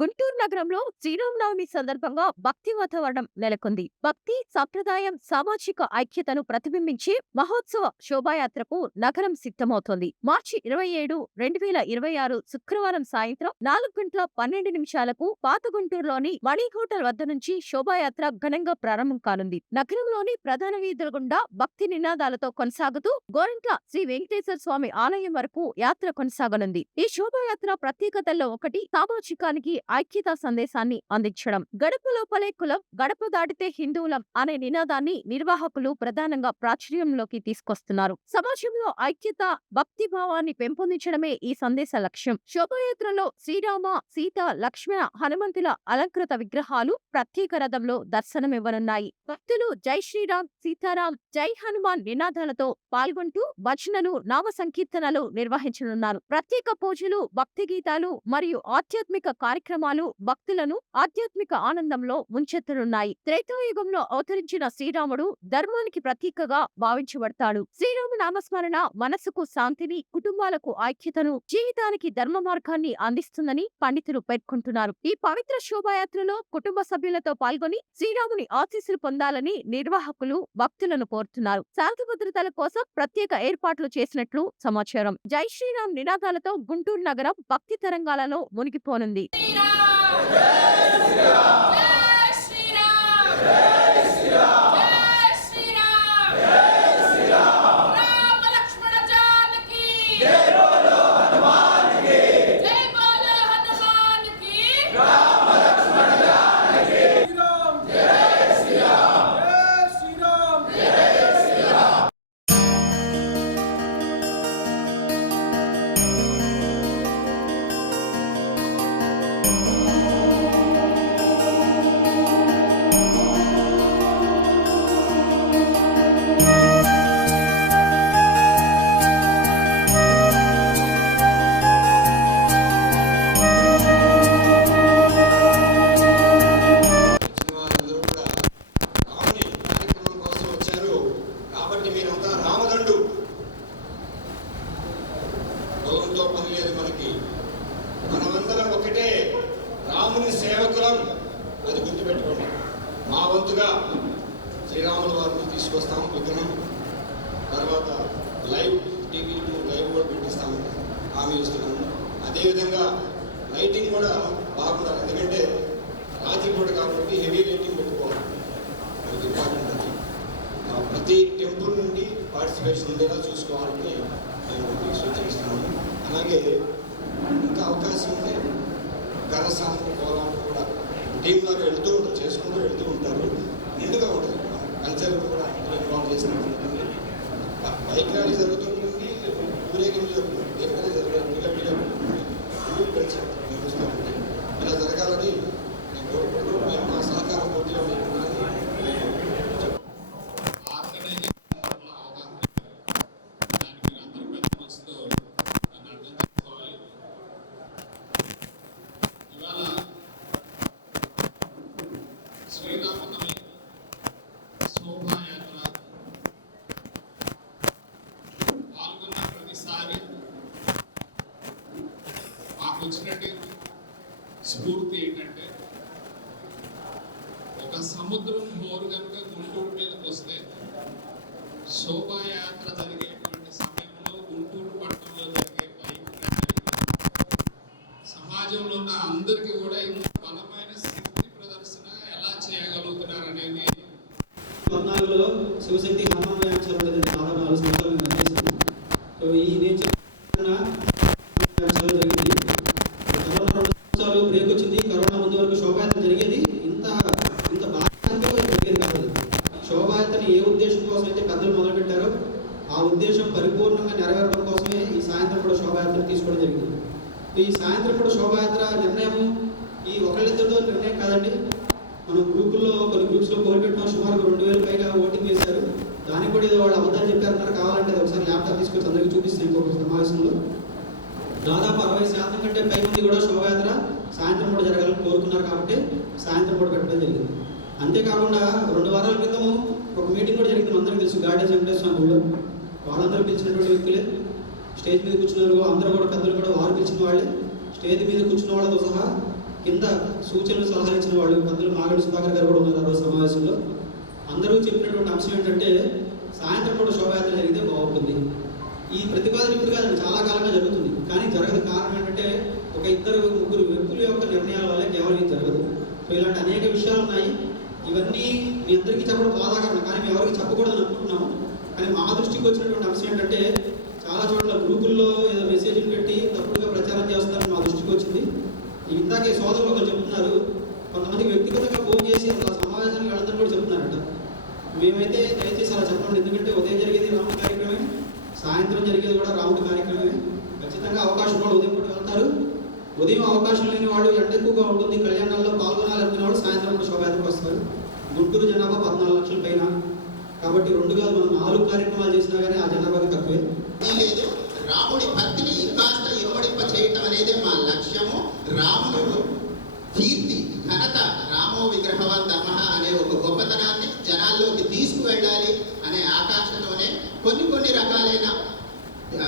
గుంటూరు నగరంలో శ్రీరామనవమి సందర్భంగా భక్తి వాతావరణం నెలకొంది. భక్తి, సంప్రదాయం, సామాజిక ఐక్యతను ప్రతిబింబించే మహోత్సవ శోభాయాత్రకు నగరం సిద్ధమవుతోంది. మార్చి 27, 2026 శుక్రవారం సాయంత్రం 4:12 పాత గుంటూరులోని మణి హోటల్ వద్ద నుంచి శోభాయాత్ర ఘనంగా ప్రారంభం కానుంది. నగరంలోని ప్రధాన వీధుల గుండా భక్తి నినాదాలతో కొనసాగుతూ గోరంట్ల శ్రీ వెంకటేశ్వర స్వామి ఆలయం వరకు యాత్ర కొనసాగనుంది. ఈ శోభాయాత్ర ప్రత్యేకతల్లో ఒకటి సామాజికానికి ఐక్యతా సందేశాన్ని అందించడం. గడప లోపలే కులం, గడప దాటితే హిందువులం అనే నినాదాన్ని నిర్వాహకులు ప్రధానంగా ప్రాచుర్యంలోకి తీసుకొస్తున్నారు. సమాజంలో ఐక్యత, భక్తి భావాన్ని పెంపొందించడమే ఈ సందేశ లక్ష్యం. శోభాయాత్రలో శ్రీరామ, సీత, లక్ష్మణ, హనుమంతుల అలంకృత విగ్రహాలు ప్రత్యేక రథంలో దర్శనమివ్వనున్నాయి. భక్తులు జై శ్రీరామ్, సీతారాం, జై హనుమాన్ నినాదాలతో పాల్గొంటూ భజనలు, నామ సంకీర్తనలు నిర్వహించనున్నారు. ప్రత్యేక పూజలు, భక్తి గీతాలు మరియు ఆధ్యాత్మిక కార్యక్రమాలు భక్తులను ఆధ్యాత్మిక ఆనందంలో ముంచెత్తనున్నాయి. త్రేతాయుగంలో అవతరించిన శ్రీరాముడు ధర్మానికి ప్రతీకగా భావించబడతాడు. శ్రీరామ నామస్మరణ మనసుకు శాంతిని, కుటుంబాలకు ఐక్యతను, జీవితానికి ధర్మ మార్గాన్ని అందిస్తుందని పండితులు పేర్కొంటున్నారు. ఈ పవిత్ర శోభాయాత్రలో కుటుంబ సభ్యులతో పాల్గొని శ్రీరాముని ఆశీస్సులు పొందాలని నిర్వాహకులు భక్తులను కోరుతున్నారు. శాంతి భద్రతల కోసం ప్రత్యేక ఏర్పాట్లు చేసినట్లు సమాచారం. జై శ్రీరామ్ నినాదాలతో గుంటూరు నగరం భక్తి తరంగాలలో మునిగిపోనుంది. కులంతో పని లేదు మనకి. మనమందరం ఒకటే రాముని సేవకులం, అది గుర్తుపెట్టుకోండి. మా వంతుగా శ్రీరాముల వారిని తీసుకొస్తాము విగ్రహం. తర్వాత లైవ్ టీవీ లైవ్ కూడా పెట్టిస్తాము, హామీ ఇస్తున్నాము. అదేవిధంగా లైటింగ్ కూడా బాగుండాలి, ఎందుకంటే రాత్రి పూట కాబట్టి హెవీ లైటింగ్ పెట్టుకోవాలి, అది ఇంపార్టెంట్. అది ప్రతి టెంపుల్ నుండి పార్టిసిపేషన్ ఉండేలా చూసుకోవాలని మేము సూచిస్తున్నాము. అలాగే ఇంకా అవకాశం ఉంటే కరసాంగ కోలాటం కూడా టీంలాగా వెళ్తూ ఉంటారు, చేసుకుంటూ వెళ్తూ ఉంటారు. నిండుగా ఉంటుంది, కల్చర్ కూడా ఇన్వాల్వ్ చేసినట్టు ఉంటుంది. బైక్ ర్యాలీ జరుగుతుంటుంది, ఊరేగింపు జరుగుతుంది, ఎక్కడ జరగాలి కల్చర్ నిర్వహిస్తూ ఉంటుంది. ఇలా జరగాలని నేను కోరుకుంటూ మేము మా సహకారం పూర్తిగా మీకు శ్రీరామనవమి శోభాయాత్ర పాల్గొన్న ప్రతిసారి మాకు వచ్చినట్టు స్ఫూర్తి ఏంటంటే, ఒక సముద్రం హోరు కనుక గుంటూరు మీదకి వస్తే శోభాయాత్ర జరిగేటువంటి సమయంలో గుంటూరు పట్టణంలో జరిగే బైక్ ర్యాలీ సమాజంలో ఉన్న అందరికీ కూడా ఇంత బలమైన శక్తి ప్రదర్శన ఎలా చేయగలుగుతున్నారనేది 14లో శివశక్తి హనుమాన్యాక్షరం దాదాపు 4 సంవత్సరాలు పనిచేశాను. సో ఈ నేను చెప్పిన జరిగింది. కరోనా 2 సంవత్సరాలు బ్రేక్ వచ్చింది. కరోనా ముందు వరకు శోభాయాత్ర జరిగేది, ఇంత బాగా జరిగేది కాదు. శోభాయాత్రని ఏ ఉద్దేశం కోసం అయితే పెద్దలు మొదలుపెట్టారో ఆ ఉద్దేశం పరిపూర్ణంగా నెరవేరడం కోసమే ఈ సాయంత్రం కూడా శోభాయాత్ర తీసుకోవడం జరిగింది. ఈ సాయంత్రం కూడా శోభాయాత్ర నిర్ణయం ఈ ఒకళ్ళిద్దరితో నిర్ణయం కాదండి. మనం గ్రూపుల్లో కొన్ని గ్రూప్స్లో పోల్ పెట్టినాం, సుమారు 2000 పైగా ఓటింగ్ చేశారు. దానికి కూడా ఏదో వాళ్ళు అబద్ధాలు చెప్పారన్నారు. కావాలంటే ఒకసారి ల్యాప్టాప్ తీసుకొచ్చి అందరికీ చూపిస్తాను ఇంకొక సమావేశంలో. దాదాపు 60% కంటే పై మంది కూడా శోభాయాత్ర సాయంత్రం కూడా జరగాలని కోరుకున్నారు కాబట్టి సాయంత్రం కూడా పెట్టడం జరిగింది. అంతేకాకుండా 2 వారాల క్రితం ఒక మీటింగ్ కూడా జరిగింది, అందరికీ తెలుసు, గాడి వెంకటేశ్వర స్వామిలో. వాళ్ళందరూ పిలిచినటువంటి వ్యక్తులే, స్టేజ్ మీద కూర్చున్నారు అందరూ కూడా, పెద్దలు కూడా వారు పిలిచిన వాళ్ళే. స్టేజ్ మీద కూర్చున్న వాళ్ళతో సహా కింద సూచనలు సలహాలు ఇచ్చిన వాళ్ళు పెద్దలు మాగడి సుధాకర్ గారు కూడా ఉన్నారు ఆ రోజు సమావేశంలో. అందరూ చెప్పినటువంటి అంశం ఏంటంటే సాయంత్రం కూడా శోభయాత్ర జరిగితే బాగుంటుంది. ఈ ప్రతిపాదన ఇప్పుడు కాదండి, చాలా కాలంగా జరుగుతుంది, కానీ జరగదు. కారణం ఏంటంటే ఒక ఇద్దరు ముగ్గురు వ్యక్తుల యొక్క నిర్ణయాల వల్ల కేవలం ఇది జరగదు. సో ఇలాంటి అనేక విషయాలు ఉన్నాయి. ఇవన్నీ మీ అందరికీ చెప్పడం బాధాకరం, కానీ మేము ఎవరికి చెప్పకూడదని అనుకుంటున్నాము. కానీ మా దృష్టికి వచ్చినటువంటి అంశం ఏంటంటే చాలా చోట్ల గ్రూపుల్లో ఏదో మెసేజ్లు పెట్టి తప్పుడుగా ప్రచారం చేస్తారని మా దృష్టికి వచ్చింది. ఇందాకే సోదరులు ఒకరు చెప్తున్నారు, కొంతమంది వ్యక్తిగతంగా ఫోన్ చేసి అసలు ఆ సమావేశానికి వెళ్ళదని కూడా చెప్తున్నారట. మేమైతే దయచేసి అలా చెప్పండి, ఎందుకంటే ఉదయం జరిగేది రాముడి కార్యక్రమే, సాయంత్రం జరిగేది కూడా రాముడి కార్యక్రమే. ఖచ్చితంగా అవకాశం వాళ్ళు ఉదయం పూట వెళ్తారు. ఉదయం అవకాశం లేని వాళ్ళు ఎండ ఎక్కువగా ఉంటుంది, కళ్యాణాల్లో పాల్గొనాలనుకునే వాళ్ళు సాయంత్రం కూడా శోభయాత్రకు వస్తారు. గుంటూరు జనాభా 14 లక్షల పైన, కాబట్టి 2 కాదు మనం 4 కార్యక్రమాలు చేసినా కానీ ఆ జనాభాకి తక్కువే. లేదు, రాముడి భక్తిని ఇంకాస్త ఇమ్మడింప చేయటం అనేదే మా లక్ష్యము. రాముడు కీర్తి ఘనత రామో విగ్రహవాన్ ధర్మ అనే ఒక గొప్పతనాన్ని జనాల్లోకి తీసుకువెళ్ళాలి అనే ఆకాంక్షతోనే కొన్ని రకాలైన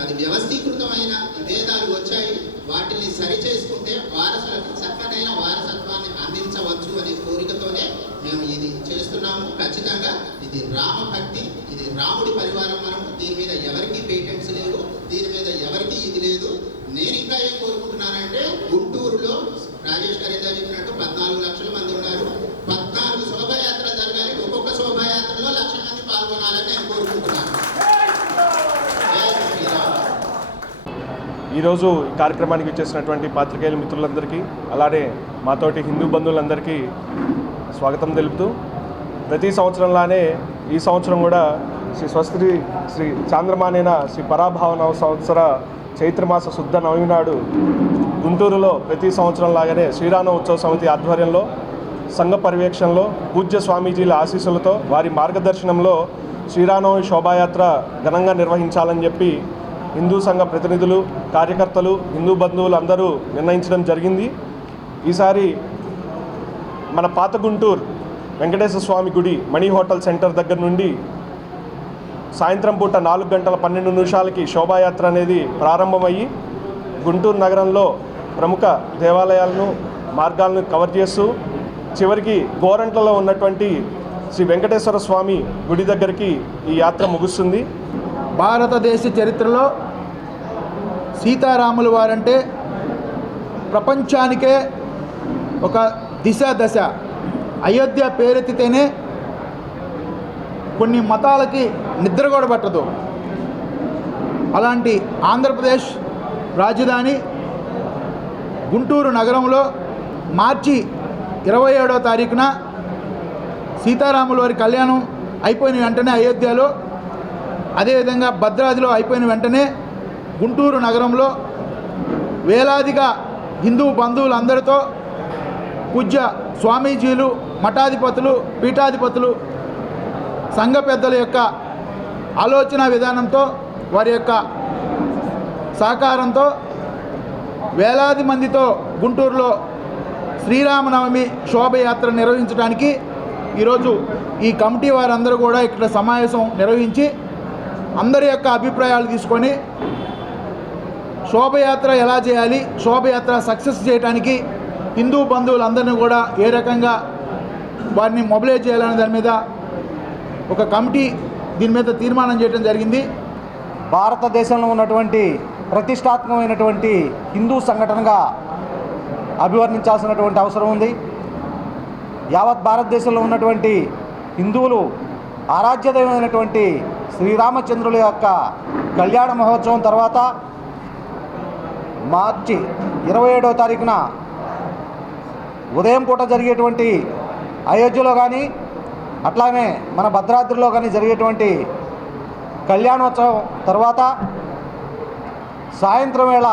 అది వ్యవస్థీకృతమైన భేదాలు వచ్చాయి. వాటిని సరి చేసుకుంటే వారసులకు చక్కనైన వారసత్వాన్ని అందించవచ్చు అనే కోరికతోనే మేము ఇది చేస్తున్నాము. ఖచ్చితంగా ఇది రామ భక్తి, ఇది రాముడి పరివారం. మనము దీని మీద ఎవరికి పేటెంట్స్ లేవు, దీని మీద ఎవరికి ఇది లేదు. నేను ఇంకా ఏం కోరుకుంటున్నానంటే గుంటూరులో రాజేష్ గారు ఏదో చెప్పినట్టు 14 లక్షల మంది ఉన్నారు, 14 శోభాయాత్రలు జరగాలి. ఒక్కొక్క శోభాయాత్రలో 1,00,000 మంది పాల్గొనాలని నేను కోరుకుంటున్నాను. ఈరోజు ఈ కార్యక్రమానికి వచ్చేసినటువంటి పాత్రికేయుల మిత్రులందరికీ, అలానే మాతోటి హిందూ బంధువులందరికీ స్వాగతం తెలుపుతూ, ప్రతి సంవత్సరంలానే ఈ సంవత్సరం కూడా శ్రీ చాంద్రమానేన శ్రీ పరాభావ సంవత్సర చైత్రమాస శుద్ధ నవమి నాడు గుంటూరులో ప్రతి సంవత్సరం లాగానే శ్రీరామ ఉత్సవ సమితి ఆధ్వర్యంలో సంఘ పర్యవేక్షణలో పూజ్య స్వామీజీల ఆశీస్సులతో వారి మార్గదర్శనంలో శ్రీరామనవమి శోభాయాత్ర ఘనంగా నిర్వహించాలని చెప్పి హిందూ సంఘ ప్రతినిధులు, కార్యకర్తలు, హిందూ బంధువులు అందరూ నిర్ణయించడం జరిగింది. ఈసారి మన పాత గుంటూరు వెంకటేశ్వర స్వామి గుడి మణి హోటల్ సెంటర్ దగ్గర నుండి సాయంత్రం పూట 4:12 శోభాయాత్ర అనేది ప్రారంభమయ్యి గుంటూరు నగరంలో ప్రముఖ దేవాలయాలను, మార్గాలను కవర్ చేస్తూ చివరికి గోరంట్లలో ఉన్నటువంటి శ్రీ వెంకటేశ్వర స్వామి గుడి దగ్గరికి ఈ యాత్ర ముగుస్తుంది. భారతదేశ చరిత్రలో సీతారాముల వారంటే ప్రపంచానికే ఒక దశ. అయోధ్య పేరెత్తితేనే కొన్ని మతాలకి నిద్ర కూడా పట్టదు. అలాంటి ఆంధ్రప్రదేశ్ రాజధాని గుంటూరు నగరంలో మార్చి 27వ తారీఖున సీతారాముల వారి కళ్యాణం అయిపోయిన వెంటనే అయోధ్యలో, అదేవిధంగా భద్రాద్రిలో అయిపోయిన వెంటనే గుంటూరు నగరంలో వేలాదిగా హిందూ బంధువులందరితో పూజ్య స్వామీజీలు, మఠాధిపతులు, పీఠాధిపతులు, సంఘ పెద్దల యొక్క ఆలోచన విధానంతో, వారి యొక్క సహకారంతో వేలాది మందితో గుంటూరులో శ్రీరామనవమి శోభయాత్ర నిర్వహించడానికి ఈరోజు ఈ కమిటీ వారందరూ కూడా ఇక్కడ సమావేశం నిర్వహించి అందరి యొక్క అభిప్రాయాలు తీసుకొని శోభయాత్ర ఎలా చేయాలి, శోభయాత్ర సక్సెస్ చేయడానికి హిందూ బంధువులందరినీ కూడా ఏ రకంగా వారిని మొబిలైజ్ చేయాలనే దాని మీద ఒక కమిటీ దీని మీద తీర్మానం చేయడం జరిగింది. భారతదేశంలో ఉన్నటువంటి ప్రతిష్టాత్మకమైనటువంటి హిందూ సంఘటనగా అభివర్ణించాల్సినటువంటి అవసరం ఉంది. యావత్ భారతదేశంలో ఉన్నటువంటి హిందువులు ఆరాధ్యదైనటువంటి శ్రీరామచంద్రుల యొక్క కళ్యాణ మహోత్సవం తర్వాత మార్చి 27వ తారీఖున ఉదయం పూట జరిగేటువంటి అయోధ్యలో కానీ అట్లానే మన భద్రాద్రిలో కానీ జరిగేటువంటి కళ్యాణోత్సవం తర్వాత సాయంత్రం వేళ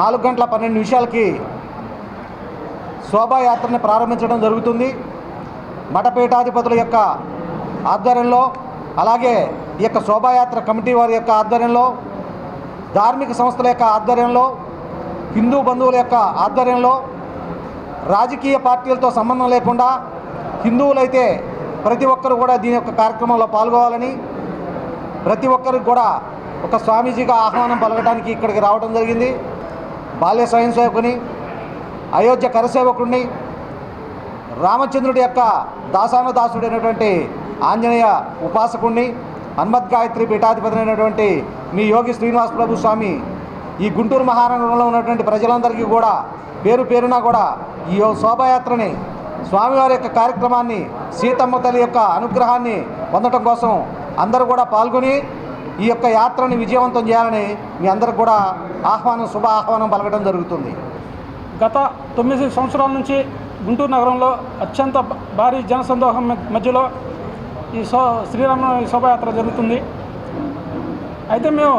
4:12 శోభాయాత్రని ప్రారంభించడం జరుగుతుంది. మఠపీఠాధిపతుల యొక్క ఆధ్వర్యంలో, అలాగే ఈ యొక్క శోభాయాత్ర కమిటీ వారి యొక్క ఆధ్వర్యంలో, ధార్మిక సంస్థల యొక్క ఆధ్వర్యంలో, హిందూ బంధువుల యొక్క ఆధ్వర్యంలో, రాజకీయ పార్టీలతో సంబంధం లేకుండా హిందువులైతే ప్రతి ఒక్కరు కూడా దీని యొక్క కార్యక్రమంలో పాల్గొవాలని, ప్రతి ఒక్కరికి కూడా ఒక స్వామీజీగా ఆహ్వానం పలకడానికి ఇక్కడికి రావడం జరిగింది. బాల్య స్వయం సేవకుని అయోధ్య కరసేవకుడిని, రామచంద్రుడి యొక్క దాసానుదాసుడైనటువంటి ఆంజనేయ ఉపాసకుడిని, హనుమద్ గాయత్రి పీఠాధిపతి అయినటువంటి మీ యోగి శ్రీనివాస్ ప్రభు స్వామి ఈ గుంటూరు మహానగరంలో ఉన్నటువంటి ప్రజలందరికీ కూడా పేరు పేరున కూడా ఈ శోభాయాత్రని స్వామివారి యొక్క కార్యక్రమాన్ని సీతమ్మ తల్లి యొక్క అనుగ్రహాన్ని పొందడం కోసం అందరూ కూడా పాల్గొని ఈ యొక్క యాత్రని విజయవంతం చేయాలని మీ అందరికి కూడా శుభ ఆహ్వానం పలకడం జరుగుతుంది. గత 9 సంవత్సరాల నుంచి గుంటూరు నగరంలో అత్యంత భారీ జనసందోహం మధ్యలో ఈ శ్రీరామ శోభాయాత్ర జరుగుతుంది. అయితే మేము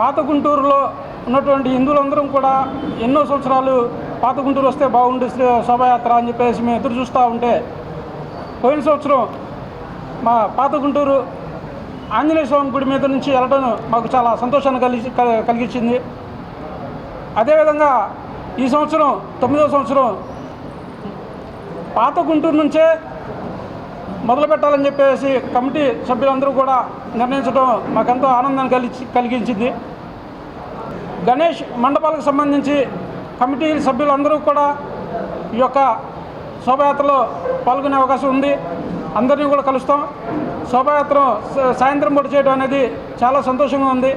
పాత గుంటూరులో ఉన్నటువంటి హిందువులందరం కూడా ఎన్నో సంవత్సరాలు పాత గుంటూరు వస్తే బాగుండు శోభాయాత్ర అని చెప్పేసి మేము ఎదురు చూస్తూ ఉంటే, పోయిన సంవత్సరం మా పాత గుంటూరు ఆంజనేయ స్వామి గుడి మీద నుంచి వెళ్ళడం మాకు చాలా సంతోషాన్ని కలిగించింది. అదేవిధంగా ఈ సంవత్సరం 9వ సంవత్సరం పాత గుంటూరు నుంచే మొదలు పెట్టాలని చెప్పేసి కమిటీ సభ్యులందరూ కూడా నిర్ణయించడం మాకెంతో ఆనందాన్ని కలిగించింది. గణేష్ మండపాలకు సంబంధించి కమిటీ సభ్యులందరూ కూడా ఈ యొక్క శోభాయాత్రలో పాల్గొనే అవకాశం ఉంది. అందరినీ కూడా కలుస్తాం. శోభాయాత్ర సాయంత్రం పూట చేయడం అనేది చాలా సంతోషంగా ఉంది.